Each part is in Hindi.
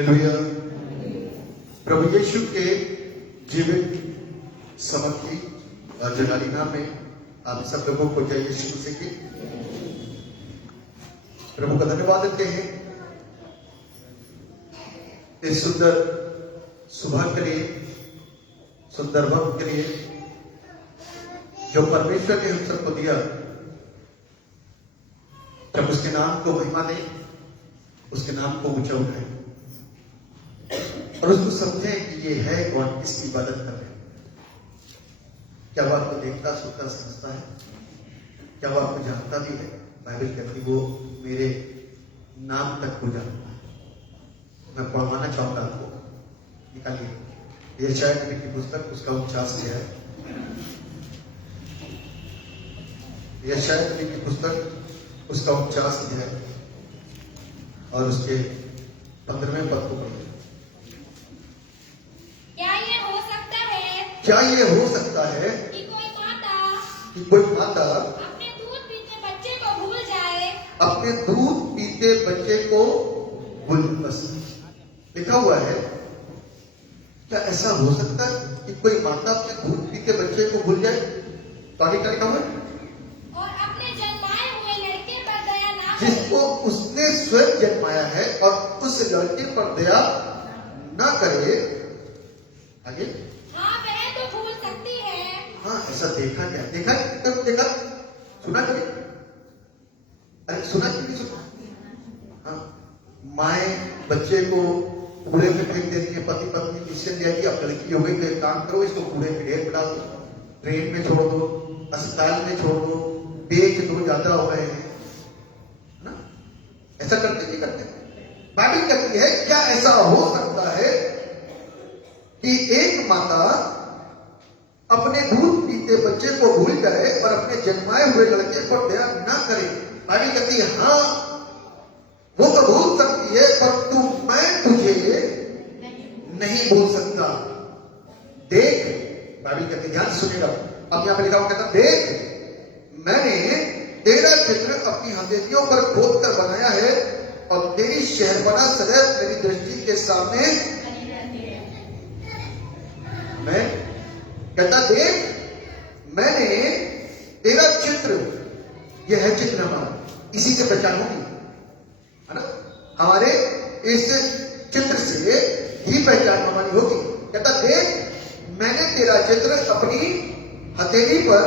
हालेलुया। प्रभु यीशु के जीवित समर्थी और जलाली नाम में आप सब लोगों को जय यीशु मसीह की प्रभु का धन्यवाद देते हैं इस सुंदर सुबह के लिए, सुंदर वक्त के लिए जो परमेश्वर ने हम सबको दिया। जब उसके नाम को महिमा दें, उसके नाम को ऊंचा उठाएं और उसको समझें कि ये है कौन, किसकी इबादत कर रहे हैं। क्या वो आपको देखता सुनता समझता है? क्या वो आपको जानता भी है? बाइबल कहती वो मेरे नाम तक को जानता है। मैं पढ़वाना चाहूंगा आपको, निकालिए यशायाह नबी की पुस्तक, उसका 49 अध्याय। यशायाह नबी की पुस्तक, उसका 49 अध्याय और उसके 15वें पद को पढ़िए। क्या ये हो सकता है कि कोई माता अपने दूध पीते बच्चे को भूल जाए। अपने दूध पीते बच्चे को भूल। बस लिखा हुआ है, क्या ऐसा हो सकता है कि कोई माता अपने दूध पीते बच्चे को भूल जाए? तो आगे क्या लिखा हुआ है? और अपने जन्माए हुए लड़के पर दया ना करे। जिसको उसने स्वयं जन्माया है और उस लड़के पर दया ना करे। आगे हाँ, वह तो भूल सकती है। हाँ, ऐसा देखा क्या? देखा कब देखा? सुना कभी? अरे सुना कि नहीं सुना? हाँ, माए बच्चे को कूड़े में फेंक देती है। पति पत्नी डिसीजन लिया कि अब लड़की हो गई तो एक काम करो, इसको कूड़े में ढेर में डाल दो, ट्रेन में छोड़ दो, अस्पताल में छोड़ दो, बेच दो, ज्यादा हो गए हैं ना। ऐसा करते नहीं करते? बाइबल कहती है क्या ऐसा हो सकता है कि एक माता अपने दूध पीते बच्चे को भूल जाए और अपने जन्माए हुए लड़के पर दया ना करे? बाइबल कहती है हाँ, वो तो भूल सकती है, परंतु मैं तुझे नहीं भूल सकता। देख, बाइबल कहती है, ध्यान सुनिएगा, अब यहां पे लिखा हुआ कहता देख मैंने तेरा चित्र अपनी हथेलियों पर खोद कर बनाया है और तेरी शहरपनाह सदैव मेरी दृष्टि के सामने। मैं कहता देख मैंने तेरा चित्र, यह है चित्र हमारा, इसी से पहचान होगी, है ना। हमारे इस चित्र से ही पहचान हमारी होगी। कहता देख मैंने तेरा चित्र अपनी हथेली पर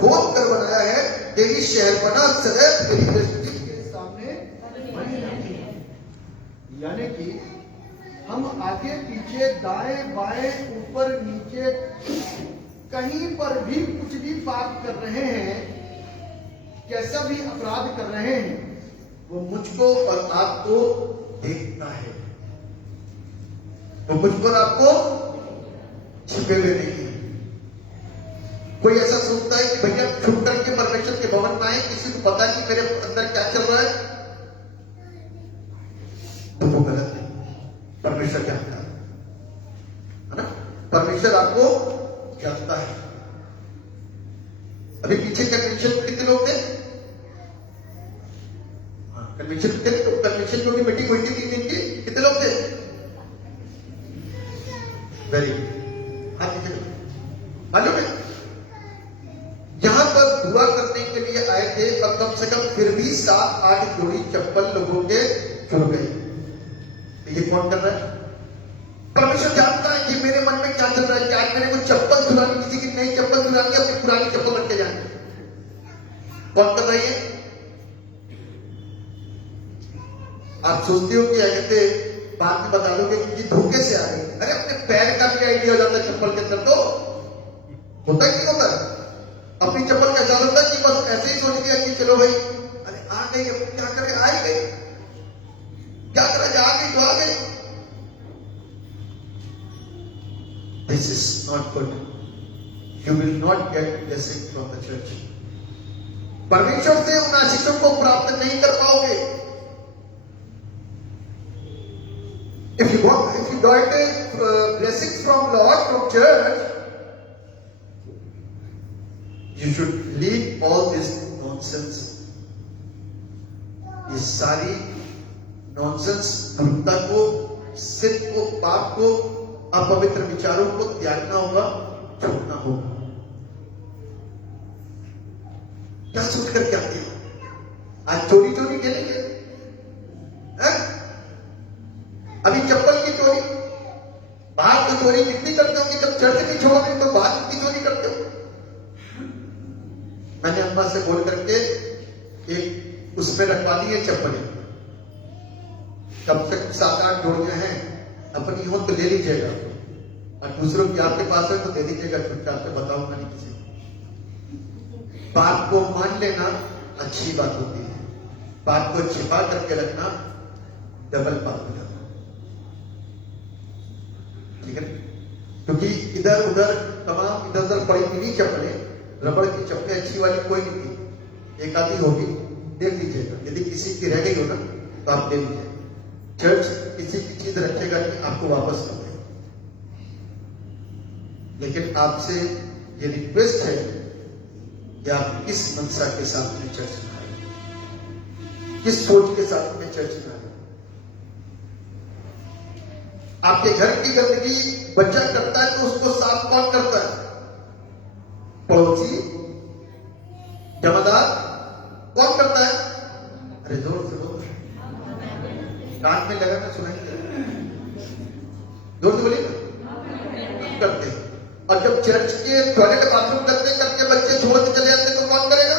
खोद कर बनाया है, तेरी शहरपनाह सदैव तेरी दृष्टि के सामने बनी रहती है। यानी कि हम आगे पीछे दाएं बाएं ऊपर नीचे कहीं पर भी कुछ भी पाप कर रहे हैं, कैसा भी अपराध कर रहे हैं, वो मुझको और आपको देखता है। वो मुझको और आपको छिपे हुए नहीं है। कोई ऐसा सोचता है कि भैया छुप करके परमेश्वर के भवन में आए, किसी को पता नहीं मेरे अंदर क्या चल रहा है, तो वो गलत है। परमेश्वर जानता है ना। परमेश्वर आपको जानता है। अभी पीछे कन्वेंशन में कितने लोग थे? कन्वेंशन कन्वेंशन की मीटिंग हुई थी 3 दिन की, कितने लोग थे? वेरी हाथ नीचे मालूम है। यहां पर दुआ करने के लिए आए थे और कम से कम फिर भी 7-8 जोड़ी चप्पल लोगों के जुड़ गए। ये कौन कर रहा है? परमेश्वर जानता है कि मेरे मन में क्या चल रहा है, कि आज मेरे को चप्पल धुलानी, किसी की नई चप्पल धुलानी, अपनी पुरानी चप्पल रख के जानी। कौन कर रही है? आप सोचते हो कि कहते बाद में बता दोगे कि धोखे से आ गई। अरे अपने पैर का भी आइडिया हो जाता है चप्पल के अंदर, तो होता है कि होता है? अपनी चप्पल का ऐसा होता है कि बस ऐसे ही सोच लिया कि चलो भाई, अरे आ गई, क्या करे, आ गई, क्या करा, जा गई तो आ गई। This is not good. You will not get blessing from the church. परमेश्वर से उन आशीषों को प्राप्त नहीं कर पाओगे। If you don't get blessings from Lord, from church, you should leave all this nonsense. ये सारी नॉनसेंस, दुर्ता को पाप को, अपवित्र विचारों को त्यागना होगा, छोड़ना होगा। क्या सोच कर क्या किया? आज चोरी चोरी खेलेंगे, अभी चप्पल की चोरी, बाहर तो चोरी कितनी करते हो कि जब चर्च नहीं छोड़ोगे तो बाहर कितनी चोरी करते हो। मैंने अम्मा से बोल करके एक उसमें रखवा दी है चप्पलें, कब तक 7-8 जोड़ियां हैं, अपनी हो तो ले लीजिएगा और दूसरों की आपके पास है तो दे दीजिएगा, चुपचाप से बताऊंगा नहीं किसी को। बात को मान लेना अच्छी बात होती है, बात को छिपा करके रखना डबल बात हो जाता है, ठीक है। क्योंकि इधर उधर तमाम इधर उधर पड़ी मिली चप्पलें, रबड़ की चप्पलें अच्छी वाली कोई नहीं थी, एक आधी होगी, देख लीजिएगा। यदि किसी की रह गई हो ना तो आप ले लीजिएगा। चर्च किसी की चीज रखेगा नहीं, आपको वापस कर देगा। लेकिन आपसे ये रिक्वेस्ट है कि आप किस मनसा के साथ में चर्च में आए, किस सोच के साथ में चर्च में आए। आपके घर की गंदगी बच्चा करता है तो उसको साफ कौन करता है? पड़ोसी, जमादार, कौन करता है? अरे जोर से बोलो, कान में लगा ना सुनाई दे, जोर से बोलिए ना। करते हैं। और जब चर्च के टॉयलेट बाथरूम करते करके बच्चे छोड़ के चले जाते तो कौन करेगा?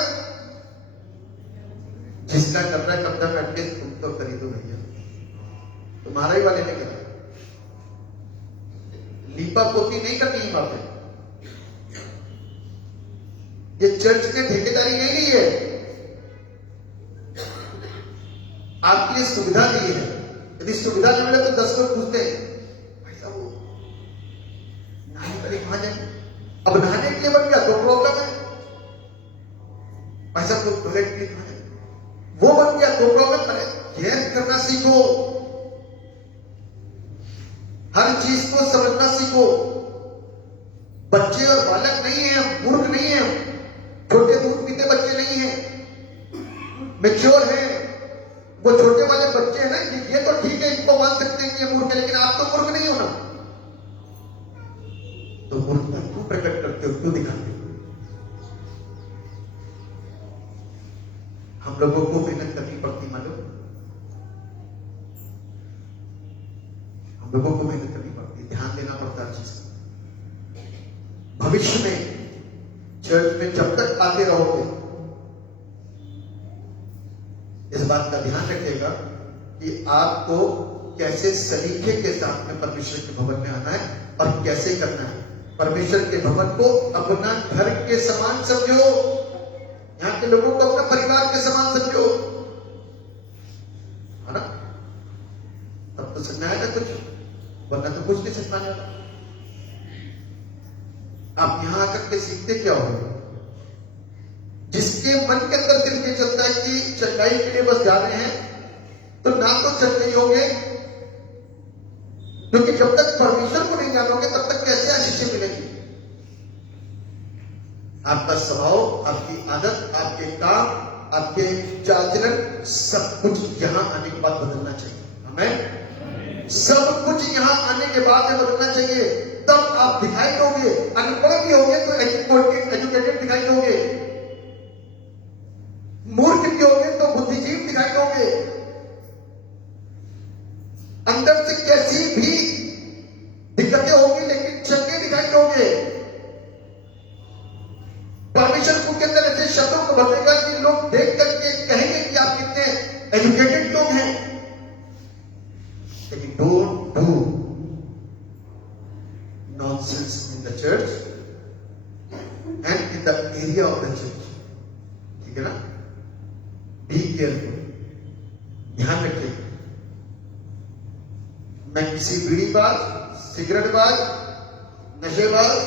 जिसका कर रहा है कब्जा में अटके तुम तो खरीदो भैया, तुम्हारा ही वाले ने करा। लीपा पोती नहीं करनी है बातें, ये चर्च ने ठेकेदारी नहीं ली है, आपके लिए सुविधा दी है। यदि सुविधा न मिले तो 10 लोग पूछते हैं भाई साहब वो नहाने के लिए कहां जाए? अब नहाने के लिए बन गया तो प्रॉब्लम है, भाई साहब तो टॉयलेट के लिए कहां जाए? वो बन गया तो प्रॉब्लम है। केयर करना सीखो, हर चीज को समझना सीखो। बच्चे और बालक नहीं है, मूर्ख नहीं है, छोटे दूध पीते बच्चे नहीं है, मैच्योर है। वो छोटे वाले बच्चे हैं ना, ये तो ठीक है, इनको मान सकते हैं कि ये मूर्ख है, लेकिन आप तो मूर्ख नहीं हो ना। तो मूर्खता क्यों प्रकट करते हो, क्यों दिखाते हो? हम लोगों को मेहनत करनी पड़ती, मालूम, हम लोगों को मेहनत करनी पड़ती, ध्यान देना पड़ता है चीज। भविष्य में चर्च में जब तक आते रहोगे इस बात का ध्यान रखिएगा कि आपको कैसे सलीके के साथ में परमेश्वर के भवन में आना है और कैसे करना है। परमेश्वर के भवन को अपना घर के समान समझो, यहां के लोगों को अपना परिवार के समान समझो, है ना? तब तो समझ आएगा कुछ, वरना तो कुछ नहीं समझ आएगा। आप यहां आकर के सीखते क्या हो? जिसके मन के अंदर दिल के चलता है कि चंगाई के लिए बस जा रहे हैं, तो ना तो चंगाई होंगे, क्योंकि जब तक परमेश्वर को नहीं जानोगे तब तक कैसे आशीषें मिलेंगी? आपका स्वभाव, आपकी आदत, आपके काम, आपके चाल चलन, सब कुछ यहां आने के बाद बदलना चाहिए। हमें सब कुछ यहां आने के बाद में बदलना चाहिए, तब आप दिखाई दोगे। अनपढ़ भी होंगे तो एजुकेटेड दिखाई दोगे, मूर्ख भी होंगे तो बुद्धिजीवी दिखाई दोगे। अंदर से कैसी भी दिक्कतें होंगी लेकिन चंगे दिखाई दोगे। परमेश्वर के अंदर ऐसे शब्दों को बदलेगा कि लोग देख करके कहेंगे कि आप कितने एजुकेटेड लोग हैं। लेकिन don't do nonsense in the church and in the area of the church, ठीक है ना? बी केयरफुल, ध्यान रखिए। मैं किसी बीड़ीबाज, सिगरेटबाज, नशेबाज,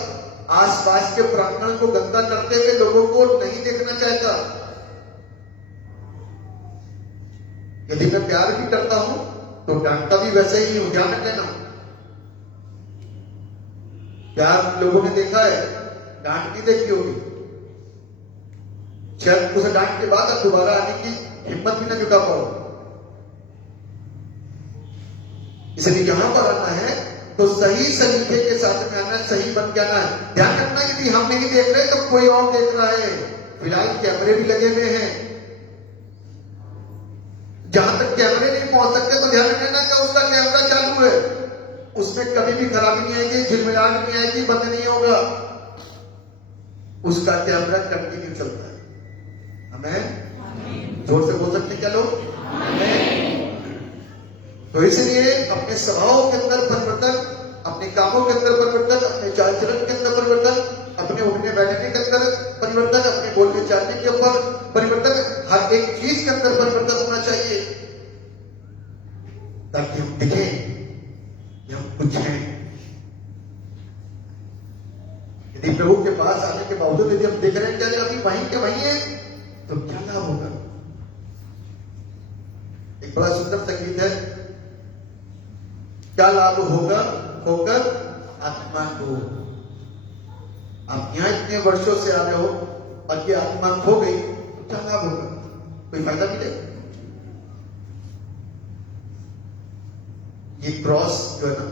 आसपास के प्रांगण को गंदा करते हुए लोगों को नहीं देखना चाहता। यदि मैं प्यार भी करता हूं तो डांटता भी वैसे ही हूं, ध्यान रखना। प्यार लोगों ने देखा है, डांट भी देखी होगी, शायद उसे डांट के बाद आप दोबारा आने की हिम्मत भी ना जुटा पाओ। इसलिए यहां पर आना है तो सही सलीके के साथ में आना है, सही बन के आना है। ध्यान रखना यदि हम नहीं देख रहे तो कोई और देख रहा है। फिलहाल कैमरे भी लगे हुए हैं, जहां तक कैमरे नहीं पहुंच सकते तो ध्यान रखना कि उसका कैमरा चालू है, उसमें कभी भी खराबी नहीं आएगी, झिलमिलाहट नहीं आएगी, बंद नहीं होगा, उसका कैमरा कंटिन्यू चलता है। हमें जोर से बोल सकते क्या लोग? तो इसलिए अपने स्वभाव के अंदर परिवर्तन, अपने कामों के अंदर परिवर्तन, अपने चाल चलन के अंदर परिवर्तन, अपने उठने बैठने के अंदर परिवर्तन, अपने बोलने चालने के ऊपर परिवर्तन, हर एक चीज के अंदर परिवर्तन होना चाहिए ताकि हम दिखें कि हम कुछ हैं। यदि प्रभु के पास आने के बावजूद यदि हम देख रहे हैं क्या अभी वहीं के वहीं है तो क्या लाभ होगा? एक बड़ा सुंदर संगीत है, क्या लाभ होगा होकर आत्मा को। आप यहां इतने वर्षों से आ रहे हो और ये आत्मा खो गई तो क्या लाभ होगा? कोई फायदा मिलेगा? ये क्रॉस जो है ना,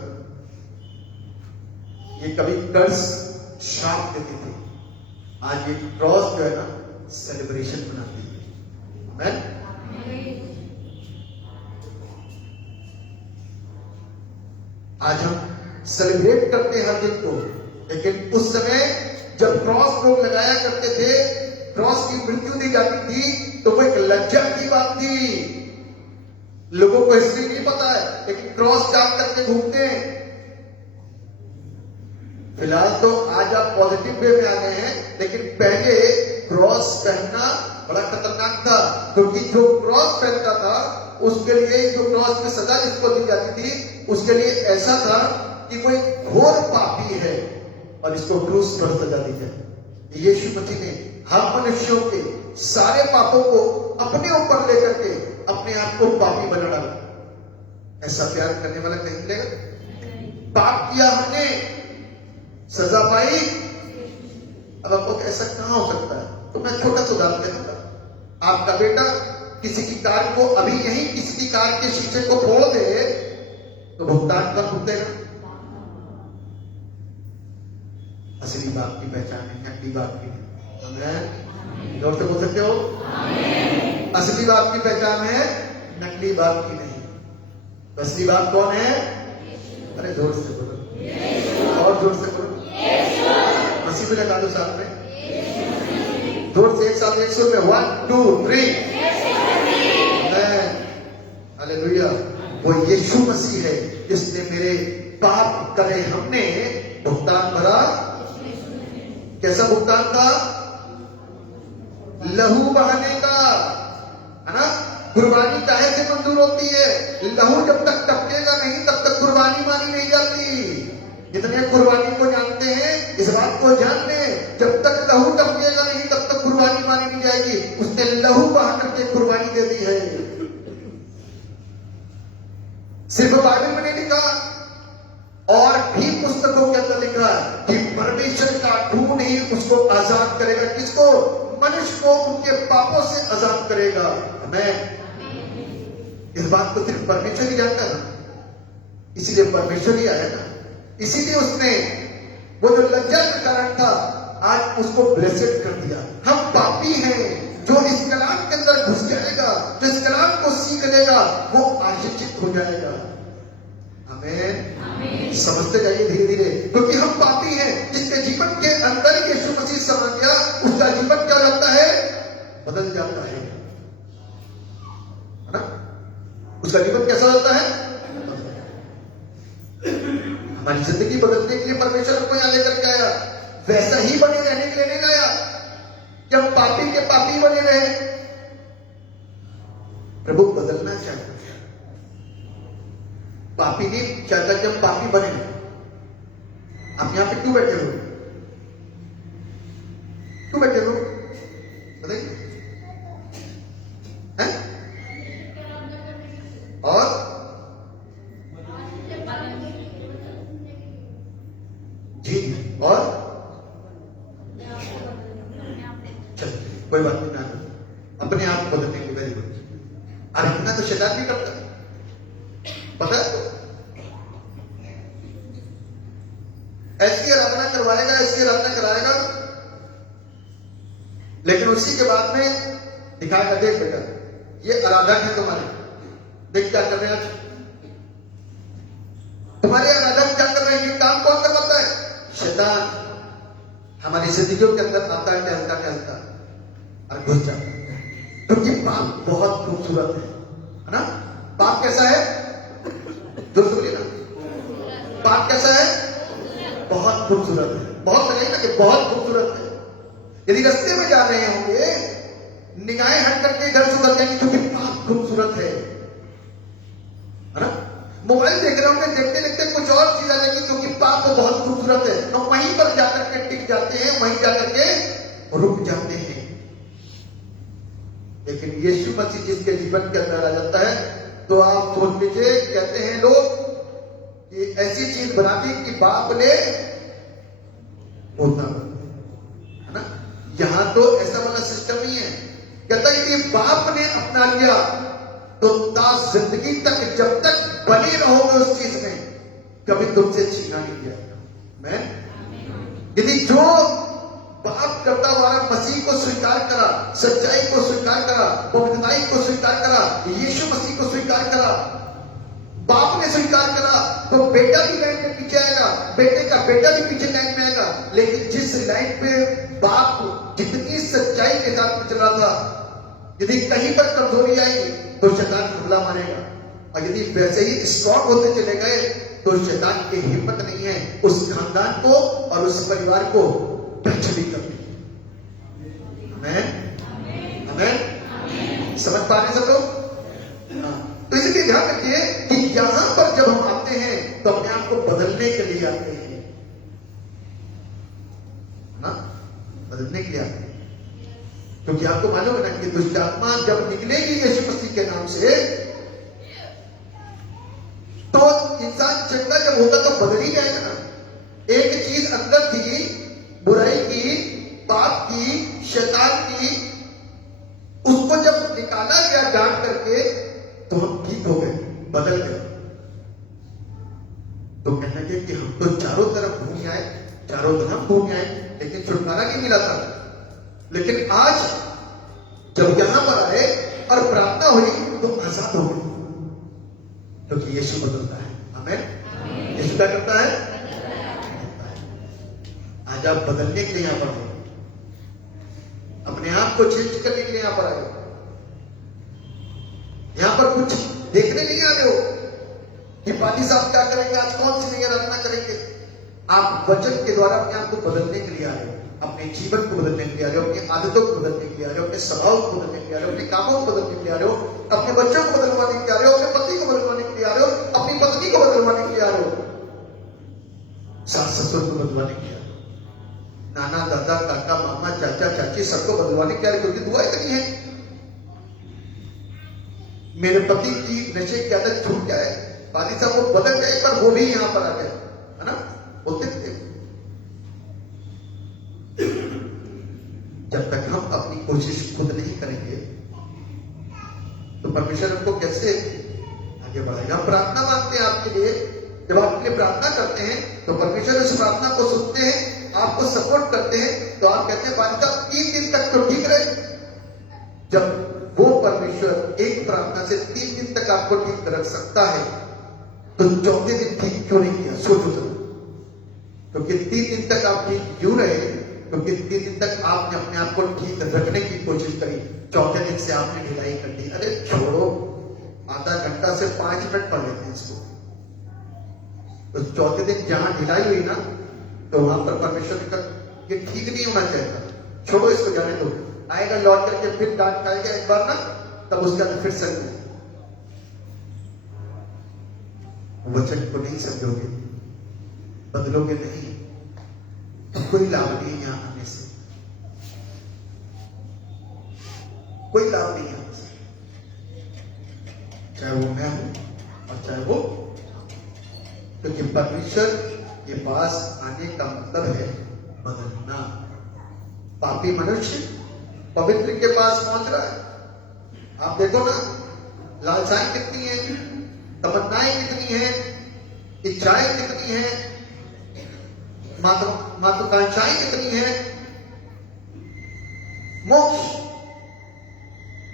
ये कभी कर्ज श्राप देती थी, आज ये क्रॉस जो है ना सेलिब्रेशन मनाती है। आमेन। आज हम सेलिब्रेट करते हैं हर दिन को, लेकिन उस समय जब क्रॉस लोग लगाया करते थे, क्रॉस की मृत्यु दी जाती थी तो वो एक लज्जा की बात थी। लोगों को हिस्ट्री नहीं पता है, लेकिन क्रॉस डाल करके घूमते हैं। फिलहाल तो आज आप पॉजिटिव वे में आ गए हैं, लेकिन पहले क्रॉस पहनना बड़ा खतरनाक था, क्योंकि जो क्रॉस पहनता था उसके लिए जो क्रॉस की सजा जिसको दी जाती थी उसके लिए ऐसा था कि वो एक घोर पापी है और इसको क्रूस पर सजा दी जाए। यीशु मसीह ने हम मनुष्यों के सारे पापों को अपने ऊपर लेकर के अपने आप को पापी बना डाला। ऐसा प्यार करने वाला कहीं मिलेगा? पाप किया हमने, सजा पाई। अब आपको ऐसा कहां हो सकता है? तो मैं छोटा सा उदाहरण देता हूं। आपका बेटा किसी की कार को अभी यही किसी की कार के शीशे को फोड़ दे तो भुगतान कब भुगतेगा? असली बाप की पहचान है, नकली बाप की नहीं। जोर से बोल सकते हो? असली बाप की पहचान है, नकली बाप की नहीं। तो असली बाप कौन है? अरे जोर से बोलो, और जोर से बोलो, हंसी भी लगा दो साथ में, जोर से एक साथ एक सुर में, 1 2 3। हालेलुया। वो यीशु मसीह है जिसने मेरे पाप करे हमने भुगतान भरा। कैसा भुगतान था? लहू बहाने का, है ना? कुर्बानी काहे से मंजूर होती है? लहू जब तक टपकेगा नहीं तब तक कुर्बानी मानी नहीं जाती। जितने कुर्बानी को जानते हैं इस बात को जान ले, जब तक लहू टपकेगा नहीं तब तक कुर्बानी मानी नहीं जाएगी। उसने लहू बहा करके कुर्बानी दे दी है। सिर्फ बाइबल में नहीं लिखा, और भी पुस्तकों के अंदर लिखा है कि परमेश्वर का खून ही उसको आजाद करेगा। किसको? मनुष्य को उनके पापों से आजाद करेगा। मैं इस बात को सिर्फ परमेश्वर ही जानता ना, इसीलिए परमेश्वर ही आया ना, इसीलिए उसने वो जो लज्जा का कारण था आज उसको ब्लेसेड कर दिया। हम पापी हैं, जो इस कलाम के अंदर घुस जाएगा, जो इस कलाम को सीख लेगा वो आशीषित हो जाएगा। आमीन। समझते जाइए धीरे धीरे, क्योंकि हम पापी हैं। जिसके जीवन के अंदर यीशु मसीह समा गया उसका जीवन क्या रहता है? बदल जाता है ना? उसका जीवन कैसा होता है? हमारी जिंदगी बदलने के लिए परमेश्वर हमको यहां लेकर के आया, वैसा ही बने रहने के लिए नहीं लाया कि हम पापी के पापी बने रहे। प्रभु बदलना चाहता है, पापी नहीं चाहता कि हम पापी बने। आप यहां पे क्यों बैठे हो? क्यों बैठे हो बताइए? हैं? और जी और चल कोई बात नहीं, ना अपने आप बदलने की। Very good. और इतना तो शैतान भी करता है, पता है? ऐसी आराधना करवाएगा, ऐसी आराधना कराएगा, लेकिन उसी के बाद में दिखाएगा, देख बेटा ये आराधक है तुम्हारे, देख क्या कर रहे हैं आज तुम्हारे आराधक, क्या कर रहे हैं, ये काम कौन करवाता है? शैतान हमारी जिंदगियों के अंदर आता है, टहलता टहलता और घुस जाता है। क्योंकि पाप बहुत खूबसूरत है ना? पाप कैसा है? जो बोलिए ना, पाप कैसा है? बहुत खूबसूरत है। बहुत लगे ना कि बहुत खूबसूरत है। यदि रास्ते में जा रहे होंगे, निगाहें हट करके इधर से उधर जाएंगे क्योंकि पाप खूबसूरत है ना? मोबाइल देख रहे होंगे, देखते देखते कुछ और चीज आ जाएगी क्योंकि पाप तो बहुत खूबसूरत है, तो वहीं पर जाकर के टिक जाते हैं, वहीं जाकर के रुक जाते हैं। लेकिन यीशु मसीह जिसके जीवन के अंदर आ जाता है, तो आप सोच लीजिए, कहते हैं लोग कि ऐसी चीज बना दी कि बाप ने होता है ना? यहां तो ऐसा वाला सिस्टम ही है। कहता है कि बाप ने अपना लिया तो ताज जिंदगी तक, जब तक बने रहोगे उस चीज में, कभी तुमसे छीना नहीं जाएगा। मैं यदि जो बाप करता हुआ मसीह को स्वीकार करा, सच्चाई को स्वीकार करा, पवित्रताई को स्वीकार करा, यीशु मसीह को स्वीकार करा, बाप ने स्वीकार करा, तो बेटा भी लाइन में पीछे आएगा, बेटे का बेटा भी पीछे लाइन में आएगा। लेकिन जिस लाइन पे बाप जितनी सच्चाई के साथ में चला था, यदि कहीं पर कमजोरी आई तो शैतान हमला मारेगा, और यदि वैसे ही स्ट्रॉन्ग होते चले गए तो शैतान की हिम्मत नहीं है उस खानदान को और उस परिवार को टच भी करने। आमीन, आमीन। समझ पा रहे सब लोग? तो इसलिए ध्यान रखिए कि यहां पर जब हम आते हैं तो अपने आप को बदलने के लिए आते हैं ना, बदलने के लिए आते हैं। क्योंकि आपको मालूम है ना कि दुष्ट आत्मा जब निकलेगी यीशु मसीह के नाम से, तो इंसान चंगा जब होगा तो बदल ही जाएगा ना। एक चीज अंदर थी, बुराई की, पाप की, शैतान की, उसको जब निकाला गया डांट करके, तो हम ठीक हो गए, बदल गए। तो कहने लगे कि हम तो चारों तरफ घूम आए, चारों तरफ घूम आए, लेकिन छुटकारा नहीं मिला था। लेकिन आज जब यहां पर आए और प्रार्थना हुई तो आजाद हो गए, क्योंकि यीशु बदलता है। आमीन। यीशु क्या करता है? आज आप बदलने के लिए यहां पर हो, अपने आप को चेंज करने के लिए यहां पर आए हो। यहां पर कुछ देखने नहीं आ रहे हो कि पादी साहब क्या करेंगे, आज कौन सी नई आराधना करेंगे। आप वचन के द्वारा अपने आप को बदलने के लिए आ रहे हो, अपने जीवन को बदलने के लिए आ रहे हो, अपनी आदतों को बदलने के लिए आ रहे हो, अपने स्वभाव को बदलने के लिए आ रहे हो, अपने कामों को बदलने के लिए आ रहे हो, अपने बच्चों को बदलवाने के लिए आ रहे हो, अपने पति को बदलवाने के लिए आ रहे हो, अपनी पत्नी को बदलवाने के लिए आ रहे हो, सास ससुर को बदलवाने के लिए आ रहे हो, नाना दादा काका मामा चाचा चाची सबको बदलवाने के लिए आ रहे हो, क्योंकि दुआ इतनी है। मेरे पति की नशे की आदत छूट जाए, पादी साहब को बदल जाए, पर वो भी यहां पर आ गए, है ना? बोलते थे जब तक हम अपनी कोशिश खुद नहीं करेंगे तो परमेश्वर हमको कैसे आगे बढ़ाएगा। हम प्रार्थना मांगते हैं आपके लिए, जब आपके लिए प्रार्थना करते हैं तो परमेश्वर उस प्रार्थना को सुनते हैं, आपको सपोर्ट करते हैं, तो आप कहते हैं पादी साहब 3 दिन तक तो ठीक रहे। जब वो परमेश्वर एक प्रार्थना से 3 दिन तक आपको ठीक रख सकता है, तो चौथे दिन ठीक क्यों नहीं किया? सोचो जरा। क्योंकि 3 दिन तक आप ठीक क्यों रहे? क्योंकि 3 दिन तक आपने अपने आप को ठीक रखने की कोशिश करी, चौथे दिन से आपने ढिलाई कर दी। अरे छोड़ो, आधा घंटा से 5 मिनट पढ़ लेते हैं इसको। तो चौथे दिन जहां ढिलाई हुई ना, तो वहां पर परमेश्वर ने कहा ये ठीक नहीं होना चाहिए, छोड़ो इसको, जाने दो। आएगा लौट करके फिर डांट खाएगा एक बार ना, तब उसके अंदर फिर सर वचन को नहीं समझोगे, बदलोगे नहीं, तो कोई लाभ नहीं है यहां आने से, कोई लाभ नहीं है आने से। चाहे वो मैं हूं और चाहे वो, क्योंकि परमेश्वर के पास आने का मतलब है बदलना। पापी मनुष्य पवित्र के पास पहुंच रहा है। आप देखो ना, लालसाएं कितनी है, तमन्नाएं कितनी है, इच्छाएं कितनी है, महत्वाकांक्षाएं कितनी है। मोक्ष,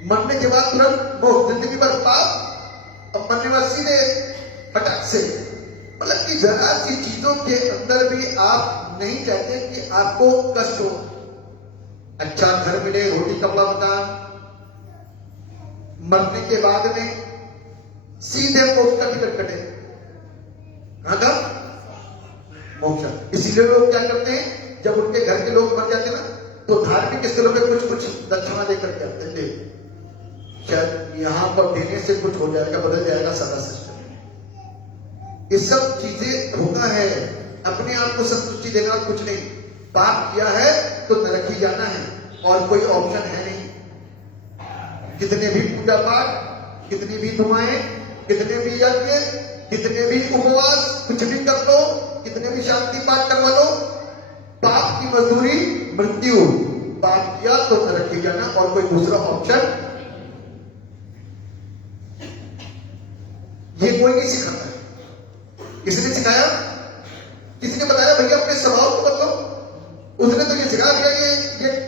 मरने के बाद तुरंत मोक्ष, जिंदगी भर पाप, अब मरने बाद सीधे फटाक से, मतलब कि जरा सी चीजों के अंदर भी आप नहीं चाहते कि आपको कष्ट हो। अच्छा घर मिले, रोटी कपड़ा मकान, मरने के बाद में सीधे मोक्ष का टिकट कटे। कहां का मोक्ष। इसीलिए लोग क्या करते हैं, जब उनके घर के लोग मर जाते हैं ना, तो धार्मिक स्थलों पे कुछ कुछ दक्षिणा देकर के आते थे, शायद यहां पर देने से कुछ हो जाएगा, बदल जाएगा सारा सिस्टम। ये सब चीजें होता है, अपने आप को संतुष्टि देना और कुछ नहीं। पाप किया है तो नरक ही जाना है, और कोई ऑप्शन है नहीं। कितने भी पूजा पाठ, कितनी भी दुआएं, कितने भी यज्ञ, कितने भी उपवास, कुछ भी कर लो, कितने भी शांति पाठ करवा लो, पाप की मजदूरी मृत्यु। पाप किया तो नरक ही जाना, और कोई दूसरा ऑप्शन ये कोई नहीं सिखाता है। किसने सिखाया? किसी ने बताया भैया अपने स्वभाव को बदलो? उसने तो ये सिखाया भैया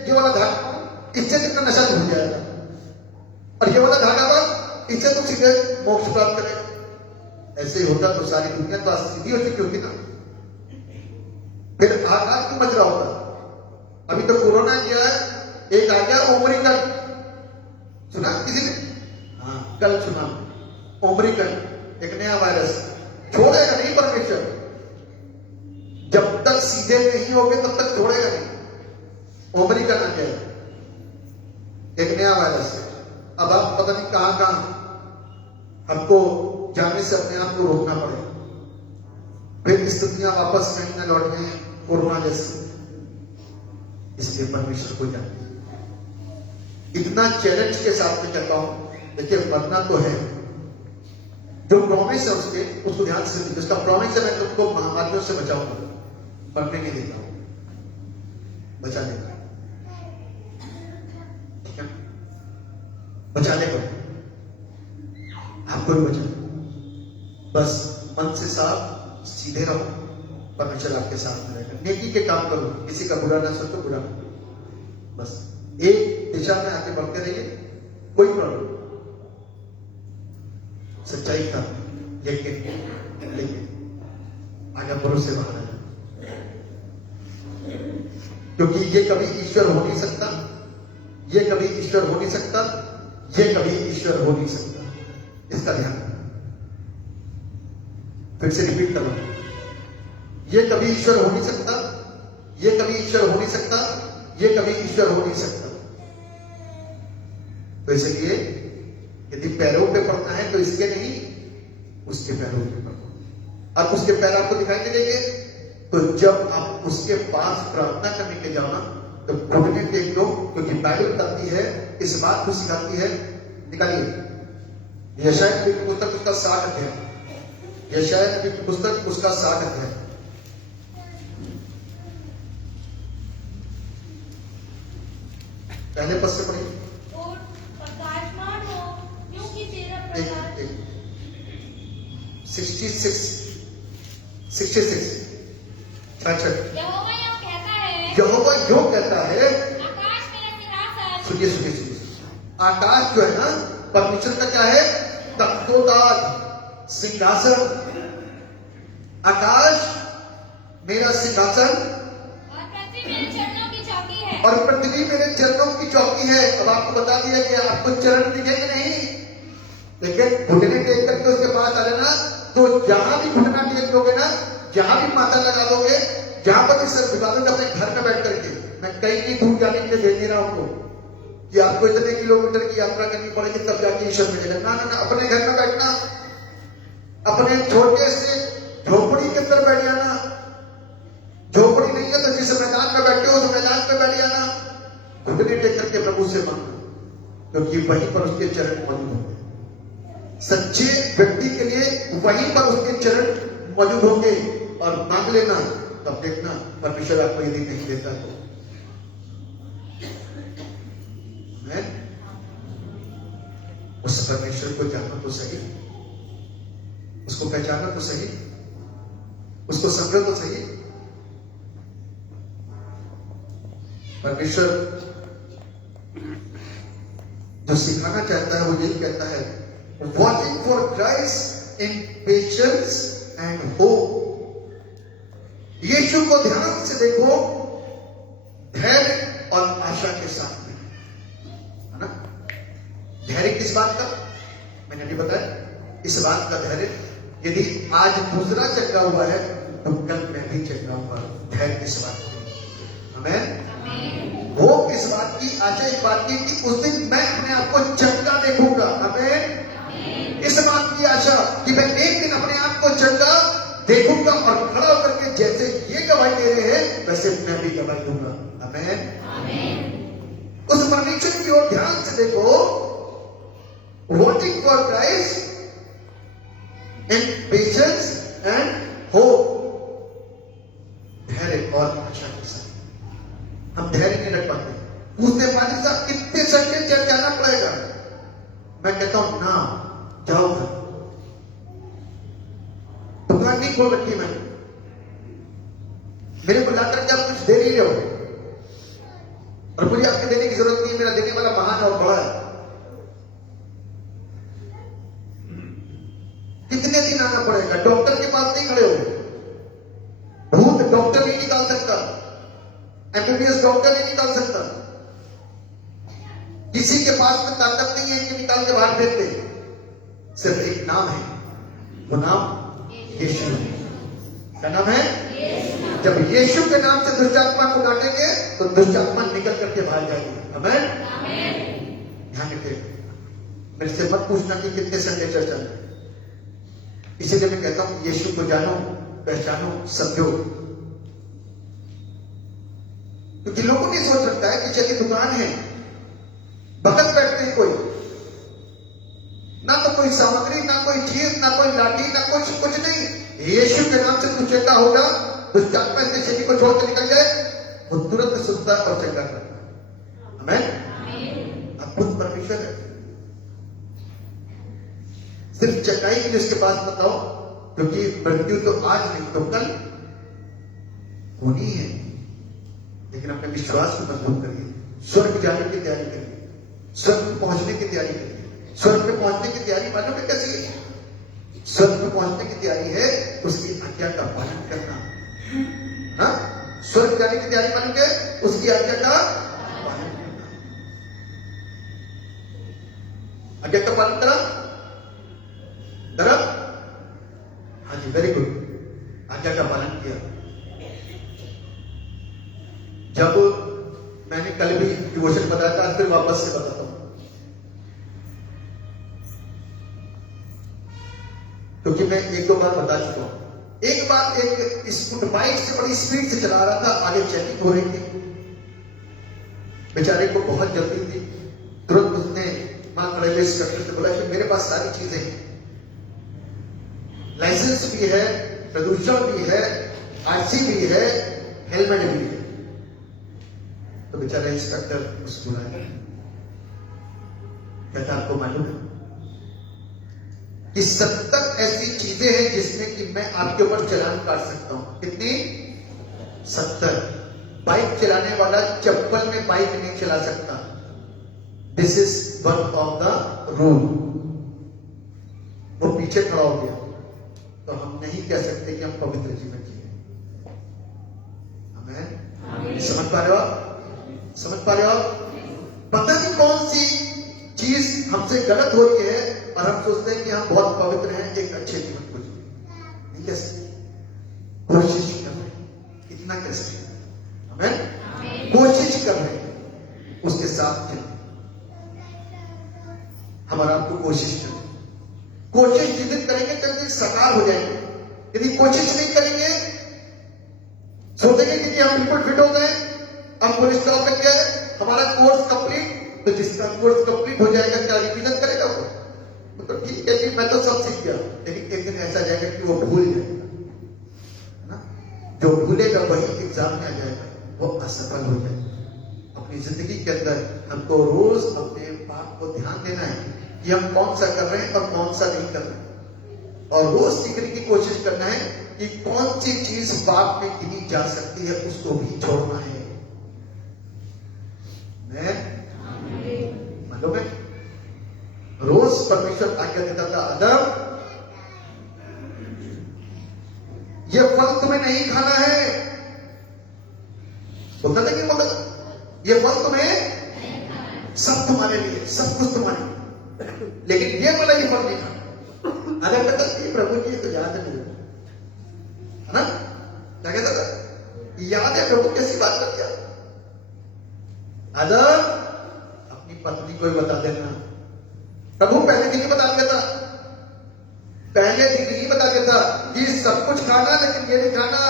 ये वाला धागा, इससे कितना नशा छूट जाएगा, और ये वाला धागा बात, इससे तो सीधे मोक्ष प्राप्त करेगा। ऐसे ही होता तो सारी दुनिया तो सीधी हो चुकी होती ना। फिर आघात क्यों मच रहा होता? अभी तो कोरोना गया है, एक आ गया ओमरिकन, सुना किसी ने? हाँ कल सुना, ओमरिकन, एक नया वायरस। छोड़ेगा नहीं परमेश्वर, जब तक सीधे नहीं होगे तब तक छोड़ेगा नहीं। ओमरिकन आ गया, एक नया वायरस। अब आप पता नहीं कहां कहां हमको जाने से अपने आप को रोकना पड़ेगा। फिर स्थितियां वापस कहीं न लौट गए कोरोना जैसे। इसलिए परमेश्वर को जानते, इतना चैलेंज के साथ में कहता हूं, देखिए मरना तो है, जो प्रॉमिस है उसको ध्यान से दीजिए। उसका प्रॉमिस है, मैं तुमको महामारियों से बचाऊंगा, मरने नहीं देता हूं, बचा लेगा, ठीक है? बचा लेगा, आपको भी बचा। बस मन से साफ सीधे रहो, परमेश्वर आपके साथ में रहेगा। नेकी के काम करो, किसी का बुरा ना सोचो, बुरा ना, बस एक दिशा में आगे बढ़ते रहिए, कोई प्रॉब्लम। सच्चाई का लेकिन आगे भरोसे बाहर आना, क्योंकि ये कभी ईश्वर हो नहीं सकता, ये कभी ईश्वर हो नहीं सकता, ये कभी ईश्वर हो नहीं सकता। इसका ध्यान रखना। फिर से रिपीट करो, ये कभी ईश्वर हो नहीं सकता, ये कभी ईश्वर हो नहीं सकता, ये कभी ईश्वर हो नहीं सकता। तो इसलिए यदि पैरों पे पड़ना है तो इसके नहीं, उसके पैरों पे पड़ो। और उसके पैर आपको दिखाई दे देंगे, तो जब आप उसके पास प्रार्थना करने के जाओ ना, तो घुटने टेक लो, क्योंकि बाइबल बताती है, इस बात को सिखाती है। निकालिए यशायाह नबी की पुस्तक, उसका 60 अध्याय, यशायाह नबी की पुस्तक, उसका 60 अध्याय। पहले पद से पढ़िए। और प्रकाशमान हो, क्योंकि तेरा प्रकाश 66 यहोवा यूं कहता है, यहोवा यूं कहता है, आकाश मेरा सिंहासन। सुनिए, आकाश जो है ना, परमेश्वर का क्या है? तख्तोताज, सिंहासन। आकाश मेरा सिंहासन, और पृथ्वी मेरे चरणों की चौकी है। और पृथ्वी मेरे चरणों की चौकी है। अब आपको बता दिया कि आपको चरण दिखेंगे नहीं, लेकिन घुटने टेक करके उसके पास आ जाना, तो जहां भी घुटना टेक लोगे ना, जहां भी माथा लगा दोगे, जहां पर भी सर झुका दोगे, अपने घर में बैठ करके, मैं कहीं नहीं दूर जाने के लिए भेज नहीं रहा हूं कि आपको इतने किलोमीटर की यात्रा करनी पड़ेगी तब जाके ईश्वर मिलेगा। ना, अपने घर में बैठना, अपने छोटे से झोपड़ी के अंदर बैठ जाना। झोपड़ी नहीं है तो जिस मैदान में बैठे हो, उस मैदान में बैठ जाना, घुटने टेक करके प्रभु से मांगना, क्योंकि वहीं पर उसके चरण मौजूद होंगे। सच्चे व्यक्ति के लिए वहीं पर उसके चरण मौजूद होंगे। और मांग लेना, तब देखना परमेश्वर आपको यदि नहीं देता तो। उस परमेश्वर को जानना तो सही, उसको पहचानना तो सही, उसको समझना तो सही। परमेश्वर जो सिखाना चाहता है वो यही कहता है, watching for Christ in patience and hope. यीशु को ध्यान से देखो, धैर्य और आशा के साथ में, है ना। धैर्य किस बात का? मैंने अभी बताया, इस बात का धैर्य, यदि आज दूसरा चंगा हुआ है तो कल मैं भी चंगा हुआ। धैर्य किस बात की? हमें वो किस बात की? आशा इस बात की कि उस दिन मैं अपने आप को चंगा देखूंगा। हमें इस बात की आशा कि मैं एक दिन अपने आप को चंगा देखूंगा और खड़ा होकर के जैसे ये गवाही दे रहे हैं वैसे मैं भी गवाही दूंगा। आमीन। उस परमेश्वर की ओर ध्यान से देखो, watching for Christ in patience and hope. धैर्य और आशा के साथ हम धैर्य नहीं रख पाते। पूछते पानी साहब कितने संडे चर्च जाना पड़ेगा? मैं कहता हूं ना जाओ, दुकान नहीं खोल रखी मैंने, मेरे को लाकर के आप कुछ दे नहीं रहे हो और मुझे आपके देने की जरूरत नहीं है। मेरा देने वाला महान और बड़ा है। कितने दिन आना पड़ेगा? डॉक्टर के पास नहीं खड़े हो, भूत डॉक्टर नहीं निकाल सकता, एमबीबीएस डॉक्टर नहीं निकाल सकता, किसी के पास में ताकत नहीं है कि निकाल के बाहर फेंक दे। सिर्फ एक नाम है, वो नाम यीशु है। क्या नाम है? जब यीशु के नाम से दुष्ट आत्मा को डांटेंगे तो दुष्ट आत्मा निकल करके बाहर जाएगी। आमीन। ध्यान रखिए, मेरे से मत पूछना कि कितने संडे चर्चा में। इसीलिए मैं कहता हूं यीशु को जानो, पहचानो, समझो। क्योंकि लोगों ने सोच रखता है कि चलिए दुकान है, भगत बैठते हैं, कोई ना तो कोई सामग्री, ना कोई चीज, ना कोई लाठी, ना कुछ नहीं। यीशु के नाम से तू चंगा होगा, दुष्ट आत्मा इसके शरीर को छोड़ के निकल जाए, वो तुरंत सुनता और चंगा करता है। आमीन। अद्भुत परमेश्वर है। सिर्फ चंगाई के लिए उसके पास बताओ, क्योंकि मृत्यु तो आज नहीं तो कल होनी है। लेकिन अपने विश्वास को मजबूत करिए, स्वर्ग जाने की तैयारी करिए, स्वर्ग पहुंचने की तैयारी करिए। स्वर्ग में पहुंचने की तैयारी मालूम है कैसी है? स्वर्ग में पहुंचने की तैयारी है उसकी आज्ञा का पालन करना। हाँ, स्वर्ग जाने की तैयारी मालूम है उसकी आज्ञा का पालन करना। आज्ञा का पालन करा करा? हाँ जी, वेरी गुड। आज्ञा का पालन किया। जब मैंने कल भी डिवोशन बताया था, फिर वापस से बताता हूं, क्योंकि मैं एक दो बार बता चुका हूं। एक बार एक स्कूटर बाइक से बड़ी स्पीड से चला रहा था, आगे चेकिंग हो रही थी, बेचारे को बहुत जल्दी थी। तुरंत उसने मां खड़े इंस्ट्रक्टर से बोला कि मेरे पास सारी चीजें हैं, लाइसेंस भी है, प्रदूषण भी है, आरसी भी है, हेलमेट भी है। तो बेचारा इंस्ट्रक्टर मुस्कुराया, कहता आपको मालूम है कि 70 ऐसी चीजें हैं जिसमें कि मैं आपके ऊपर चालान काट सकता हूं। कितनी? 70। बाइक चलाने वाला चप्पल में बाइक नहीं चला सकता। This is one of the rule. वो पीछे खड़ा हो गया तो हम नहीं कह सकते कि हम पवित्र जीवन जिए। आमीन। समझ पा रहे हो आप? समझ पा रहे हो आप? पता नहीं कौन सी चीज हमसे गलत हो रही है और हम सोचते हैं कि हम बहुत पवित्र हैं, एक अच्छे जीवन को जिए। नहीं कैसे? कोशिश कर रहे हैं, इतना कैसे? हमें कोशिश कर रहे हैं, उसके साथ चलें। हमारा आपको कोशिश करनी, कोशिश जितनी करेंगे तभी साकार हो जाएंगे। यदि कोशिश नहीं करेंगे, सोचेंगे कि हम बिल्कुल फिट हो गए, हम पुलिस जॉब में गए, हमारा कोर्स कंप्लीट, तो जिसका कोर्स कंप्लीट हो जाएगा क्या रिवीजन करेगा वो? तो ठीक है कि मैं तो सब सीख गया, लेकिन एक दिन ऐसा जाएगा कि वो भूल जाएगा, है ना? जो भूलेगा वही एग्जाम में आ जाएगा, वो असफल हो जाएगा। अपनी जिंदगी के अंदर हमको रोज अपने बात को ध्यान देना है कि हम कौन सा कर रहे हैं और कौन सा नहीं कर रहे, और रोज सीखने की कोशिश करना है कि कौन सी चीज पाप में गिनी जा सकती है उसको भी छोड़ना है। परमेश्वर आज्ञा देता था, आदम ये फल तुम्हें नहीं खाना है। बोलता था कि बोलता था, ये फल तुम्हें, सब तुम्हारे लिए, सब कुछ तुम्हारे लिए, लेकिन ये वाला ये फल नहीं खाना। आदम कहता कि प्रभु जी ये तो याद है मुझे, है ना? क्या कहता था? याद है प्रभु, कैसी बात कर दिया? आदम अपनी पत्नी को ही बता देना। प्रभु पहले दिन ही बता दिया था, पहले दिन ही बता दिया था कि सब कुछ खाना लेकिन ये नहीं खाना।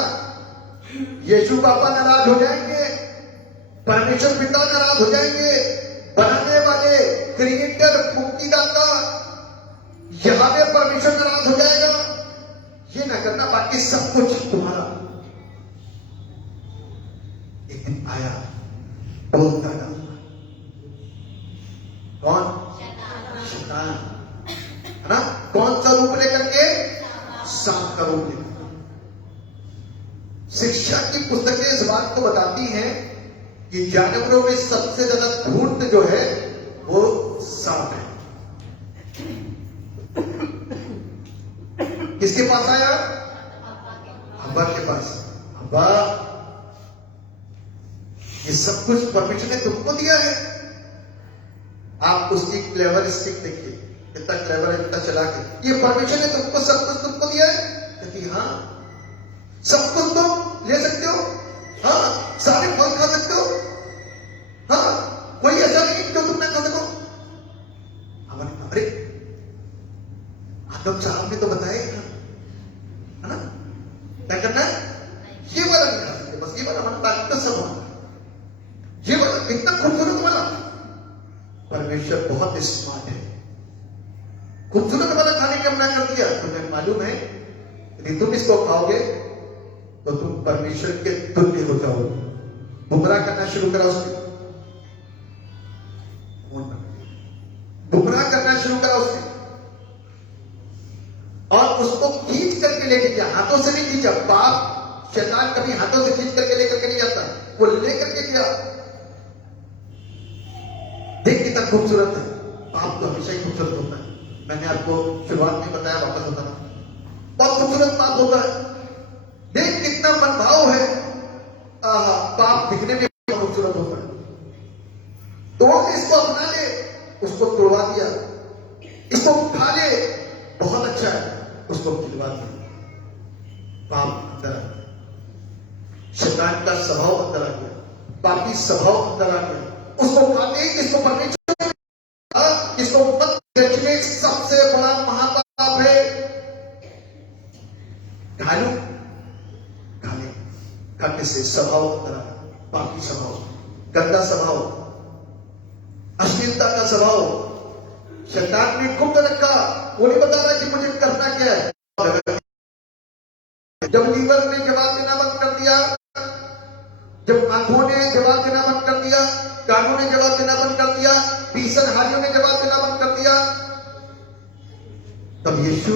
यीशु पापा नाराज हो जाएंगे, परमेश्वर पिता नाराज हो जाएंगे, बनाने वाले क्रिएटर मुक्तिदाता यहां पे परमेश्वर नाराज हो जाएगा। ये ना करना, बाकी सब कुछ तुम्हारा। एक दिन आया बोलता था, कौन? शैतान, है ना? कौन सा रूप लेकर के? सांप का रूप लेकर। शिक्षा की पुस्तकें इस बात को बताती हैं कि जानवरों में सबसे ज्यादा धूर्त जो है वो सांप है। किसके पास आया? हव्वा के पास। हव्वा, ये सब कुछ परमेश्वर ने तुमको दिया है। आप उसकी क्लेवर स्टिक देखिए, कितना क्लेवर है, कितना चला के। ये परमेश्वर ने तुमको सब कुछ तुमको दिया है। कहती हाँ, सब कुछ तुम ले सकते हो, हाँ, सारे फल खा सकते हो, हाँ, कोई ऐसा नहीं जो तुम ना खा सको। अरे आदम साहब ने तो बताया था, है ना? क्या करना है? ये वाला नहीं खा सकते, बस ये वाला हमारा ताकत सब होता है। ये वाला कितना खूबसूरत वाला। परमेश्वर बहुत स्मार्ट है। खूबसूरत वाला खाने का मना कर दिया। तुम्हें मालूम है यदि तुम इसको खाओगे तो तुम परमेश्वर के तुल्य हो जाओगे। बुमराह करना शुरू करा उसने, बुमराह करना शुरू करा उसने, और उसको खींच करके लेके गया। हाथों से नहीं खींचा, पाप शैतान कभी हाथों से खींच करके लेकर के नहीं जाता, वो लेकर के गया। देख कितना खूबसूरत है। पाप तो हमेशा ही खूबसूरत होता है। मैंने आपको शुरुआत में बताया, वापस बताना, बहुत खूबसूरत पाप होता है। देख कितना मनभाव है। पाप दिखने में खूबसूरत होता है। तो इसको अपना ले, उसको तोड़वा दिया। इसको खा ले, बहुत अच्छा है, उसको खिलवा दिया। पाप अंदर आ गया, शैतान का स्वभाव अंदर आ गया, पापी स्वभाव अंदर आ गया। उसको खाते ही इसको परमेश्वर, इसको मत में सबसे बड़ा महापाप है। खालू खाने खाने से स्वभाव अंदर आ गया, पापी स्वभाव, गंदा स्वभाव, अश्लीलता का स्वभाव। शैतान ने गुप्त रखा, वो नहीं बता रहा कि मुझे करना क्या है। जब लीवर ने जवाब देना बंद कर दिया, जब आंखों ने जवाब देना बंद कर दिया, कानों ने जवाब देना बंद कर दिया, भीषण हानियों ने जवाब देना बंद कर दिया, तब यीशु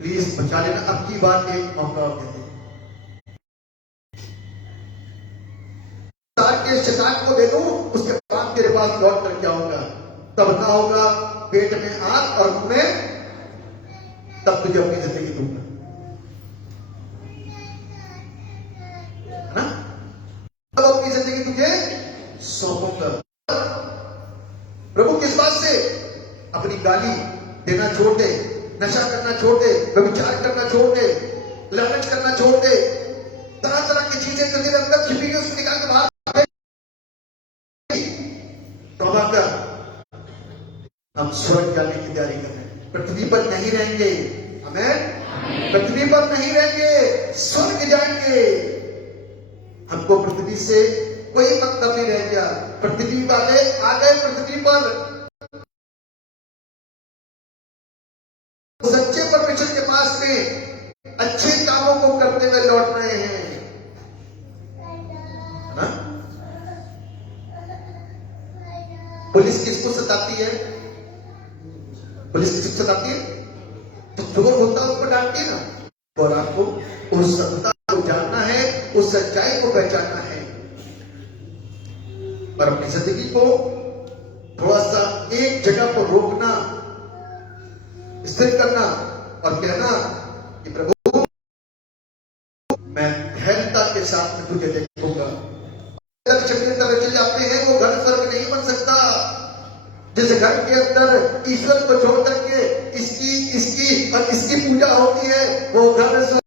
प्लीज बचा लेना, अब की बात एक मौका और दे दे। के शैतान को दे दूं, उसके बाद तेरे पास लौट कर क्या होगा? तब ना होगा पेट में आग और मुंह में, तब तुझे अपनी जिंदगी दूंगा, है ना? तब अपनी जिंदगी तुझे सौंपूंगा। प्रभु किस बात से? अपनी गाली देना छोड़ दे, नशा करना छोड़ दे, व्यभिचार करना छोड़ दे, लालच करना छोड़ दे, तरह तरह की चीजें जो तेरे अंदर छिपी हुई उसको निकाल के बाहर तौबा कर। हम स्वर्ग जाने की तैयारी कर रहे हैं, पृथ्वी पर नहीं रहेंगे। आमीन। पृथ्वी पर नहीं रहेंगे, स्वर्ग जाएंगे। हमको पृथ्वी से कोई मतलब नहीं रह गया। पृथ्वी वाले आ गए पृथ्वी पर, सच्चे परमेश्वर के पास में अच्छे कामों को करते हुए लौट रहे हैं, ना? पुलिस किसको सताती है? पुलिस किसको सताती है? तो चोर होता है उसको डांटती है ना। और आपको उस सत्ता को जानना है, उस सच्चाई को पहचानना है, और अपनी जिंदगी को थोड़ा सा एक जगह पर रोकना, स्थिर करना और कहना कि प्रभु मैं गहनता के साथ में तुझे देखूंगा। चक्र तरह चले जाते हैं, वो घर स्वर्ग नहीं बन सकता। जिस घर के अंदर ईश्वर को छोड़ करके इसकी और इसकी पूजा होती है, वो घर